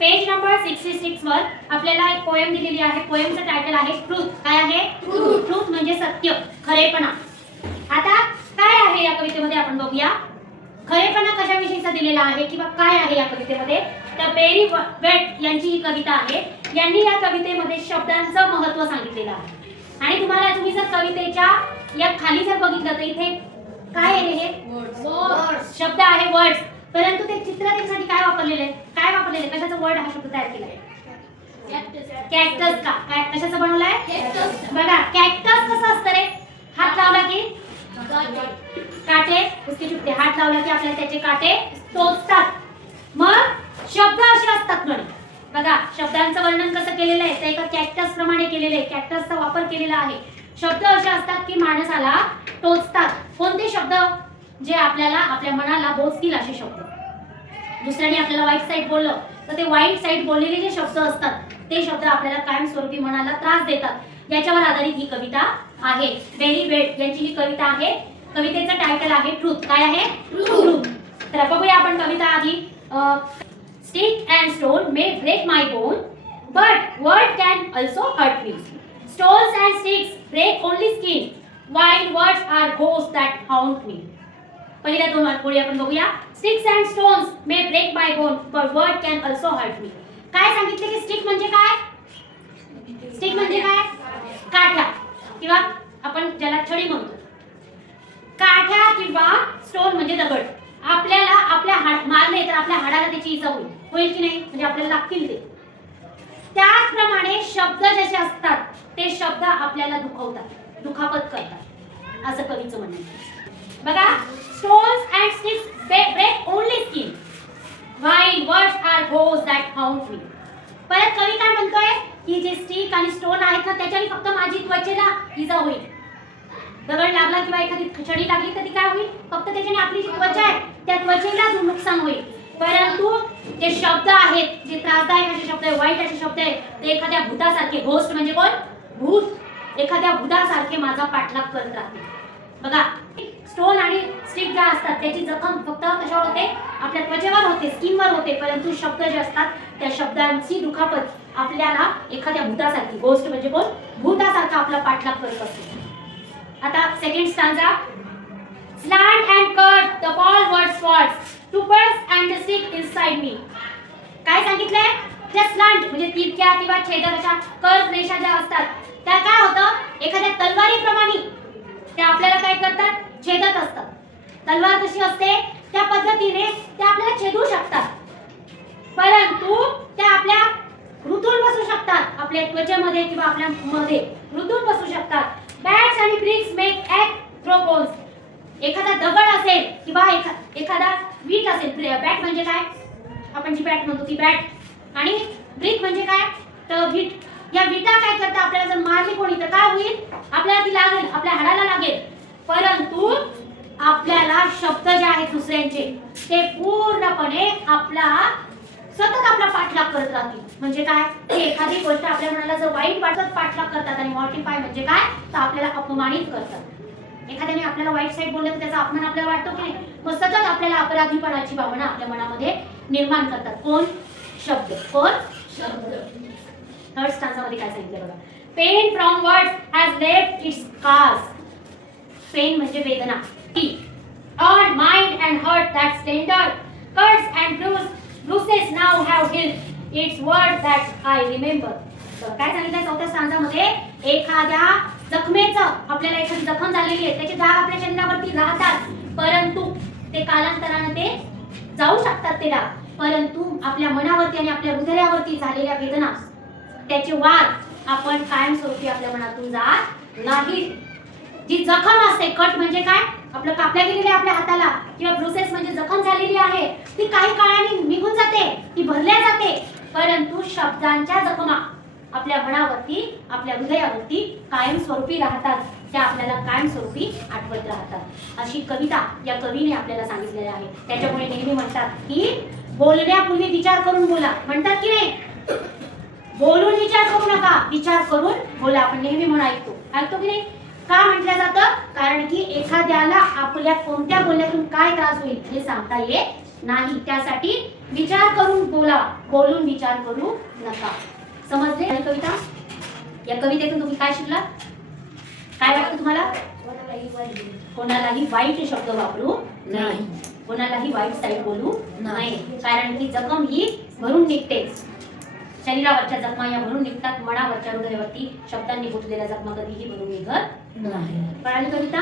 Page number 66 वर आपल्याला एक पोएम दिलेली आहे. पोएमचं टायटल आहे ट्रूथ. काय आहे? ट्रूथ म्हणजे सत्य, खरेपणा. आता काय आहे या कवितेमध्ये आपण बघूया. खरेपणा कशाविषयीचा दिलेला आहे किंवा काय आहे या कवितेमध्ये. तर बेरी वेट यांची ही कविता आहे. यांनी या कवितेमध्ये शब्दांचं महत्त्व सांगितलेलं आहे. आणि तुम्ही जर कवितेच्या या खाली जर बघितलं तर इथे काय आहे? हे वर्ड्स शब्द आहे, वर्ड्स. परंतु ते चित्र देण्यासाठी काय वापरलेले आहे? काय वापरलेले? कशाचा वर्ड हा शब्द तयार केला आहे? कॅक्टस का? काय कशाचं बनवलंय? बघा कॅक्टस कसं असतं रे? हात लावला की काटे उसके चुपते, हात लावला की आपल्याला त्याचे काटे टोचतात. मग शब्द असे असतात म्हणे. बघा शब्दांचं वर्णन कसं केलेलं आहे? ते एका कॅक्टस प्रमाणे केलेलं आहे. कॅक्टसचा वापर केलेला आहे. शब्द असे असतात की माणसाला टोचतात. कोणते शब्द? जे आपल्याला आपल्या मनाला बोचतील असे शब्द. दुसऱ्याने आपल्याला वाईट साईड बोललं तर ते वाईट साईड बोललेले जे शब्द असतात ते शब्द आपल्याला कायमस्वरूपी मनाला त्रास देतात. याच्यावर आधारित ही कविता आहे. बेरी वेट यांची ही कविता आहे. कवितेचं टायटल आहे ट्रूथ. काय आहे? ट्रूथ. तर बघूया आपण कविता आधी. Stick and stone may break my bone but word can also hurt me. Stones and sticks break only skin while words are ghosts that haunt me. पहिल्या दोन ओळी आपण बघूया. Sticks and stones may break my bone but word can also hurt me. काय सांगितले की stick म्हणजे काय? स्टिक म्हणजे काय? काठ्या किंवा आपण ज्याला छडी म्हणतो. काठ्या किंवा स्टोन म्हणजे दगड. आपल्याला आपल्या मारले तर आपल्या हाडाला त्याची इजा होईल की नाही? म्हणजे आपल्याला लागतील ते. त्याचप्रमाणे शब्द जसे असतात ते शब्द आपल्याला दुखवतात, दुखापत करतात असं कवीचं म्हणणं आहे. बघा stones and sticks break only skin while words are ghost that haunt me. परत कवी काय म्हणतोय की जे स्टिक आणि स्टोन आहेत ना त्याच्याने फक्त माझी त्वचेला इजा होईल. दगड लागला किंवा एखादी छडी लागली तर ती काय होईल? फक्त त्याच्याने आपली जी त्वचा आहे त्या त्वचेला नुकसान होईल. परंतु जे शब्द आहेत, जे त्रासदायक असे शब्द आहे, वाईट असे शब्द आहे, ते एखाद्या भूतासारखे, घोस्ट म्हणजे कोण? भूत. एखाद्या भूतासारखे माझा पाठलाग करत राहते. बघा स्टोन आणि स्टिक ज्या असतात त्याची जखम फक्त कशावर होते? आपल्या त्वचेवर होते, स्किनवर होते. परंतु शब्द जे असतात त्या शब्दांची दुखापत आपल्याला एखाद्या भूतासारखी, घोस्ट म्हणजे कोण? भूतासारखा आपला पाठलाग करत असतो. आता second stanza. Slant and cut the all word swords to burst and the stick inside me. काय सांगितलंय? त्या स्लांट म्हणजे तिरक्या किंवा छेदक अशा कर्व रेषा ज्या असतात त्या काय होतं? एखाद्या तलवारीप्रमाणे त्या आपल्याला काय करतात? छेदत असतात. तलवार कशी असते त्या पद्धतीने त्या आपल्याला छेदू शकतात. परंतु त्या आपल्या रुतून बसू शकतात. आपल्या त्वचेमध्ये किंवा आपल्या मध्ये रुतून बसू शकतात. बॅट्स आणि bricks make at throw bones. एखादा दगड असेल किंवा एखादा वीट असेल. बॅट म्हणजे काय? आपण जी बॅट म्हणतो ती बॅट. आणि ब्रिक म्हणजे काय? तर वीट. या विटा काय करतात? आपल्याला जर मारली कोणी तर काय होईल? आपल्याला ती लागेल, आपल्या हाडाला लागेल. परंतु आपल्याला शब्द जे आहेत दुसऱ्यांचे ते पूर्णपणे सतत आपला पाठलाग करत राहतील. म्हणजे काय? ते एखादी गोष्ट आपल्या मनाला जर वाईट वाटत पाठलाग करतात. आणि मॉर्टिफाय म्हणजे काय? तर आपल्याला अपमानित करतात. एखाद्याने आपल्याला वाईट साईड बोललं तर त्याचा अपमान आपल्याला वाटतो की नाही? मग सतत आपल्याला अपराधीपणाची भावना आपल्या मनामध्ये निर्माण करतात. कोण? शब्द. कोण? शब्द. थर्ड स्टांजामध्ये काय सांगितलं बघा. Pain from words has left its scars. Pain म्हणजे वेदना. On mind and hurt that tender cuts and bruises now have healed its word that I remember. तर काय सांगितलं चौथ्या स्टांजामध्ये? एखाद्या जखमेचं, आपल्याला एखादी जखम झालेली आहे त्याचे डाग आपल्या शरीरावरती राहतात. परंतु ते कालांतराने ते जाऊ शकतात ते डाग. परंतु आपल्या मनावरती आणि आपल्या हृदयावरती झालेल्या वेदना त्याचे वार आपण कायमस्वरूपी आपल्या मनातून जात नाही. जी जखम असते, कट म्हणजे काय? आपलं कापल्या गेलेल्या आपल्या हाताला किंवा ब्रुसेस म्हणजे जखम झालेली आहे ती काही काळाने निघून जाते, ती भरल्या जाते. परंतु शब्दांच्या जखमा आपल्या मनावरती, आपल्या हृदयावरती कायमस्वरूपी राहतात. त्या आपल्याला कायमस्वरूपी आठवत राहतात. अशी कविता या कवीने आपल्याला सांगितलेली आहे. त्याच्यामुळे नेहमी म्हणतात की बोलण्यापूर्वी विचार करून बोला. म्हणतात की नाही? बोलून विचार करू नका, विचार करून बोला. आपण नेहमी म्हणून ऐकतो की नाही? का म्हटलं जातं? कारण की एखाद्याला आपल्या कोणत्या बोलण्यातून काय त्रास होईल हे सांगता येत नाही. त्यासाठी विचार करून बोला, बोलून विचार करू नका. समजले ही कविता? या कवितेतून तुम्ही काय शिकलात? काय वाटतं तुम्हाला? कोणालाही वाईट शब्द वापरू नाही, कोणालाही वाईट साईड बोलू नाही, कारण की जखम ही भरून निघतेच. शरीरावरच्या जखमा या भरून निघतात, मनावरच्या हृदयावरती शब्दांनी गुंतलेल्या जखमा कधीही भरून निघत नाही. कळाली कविता?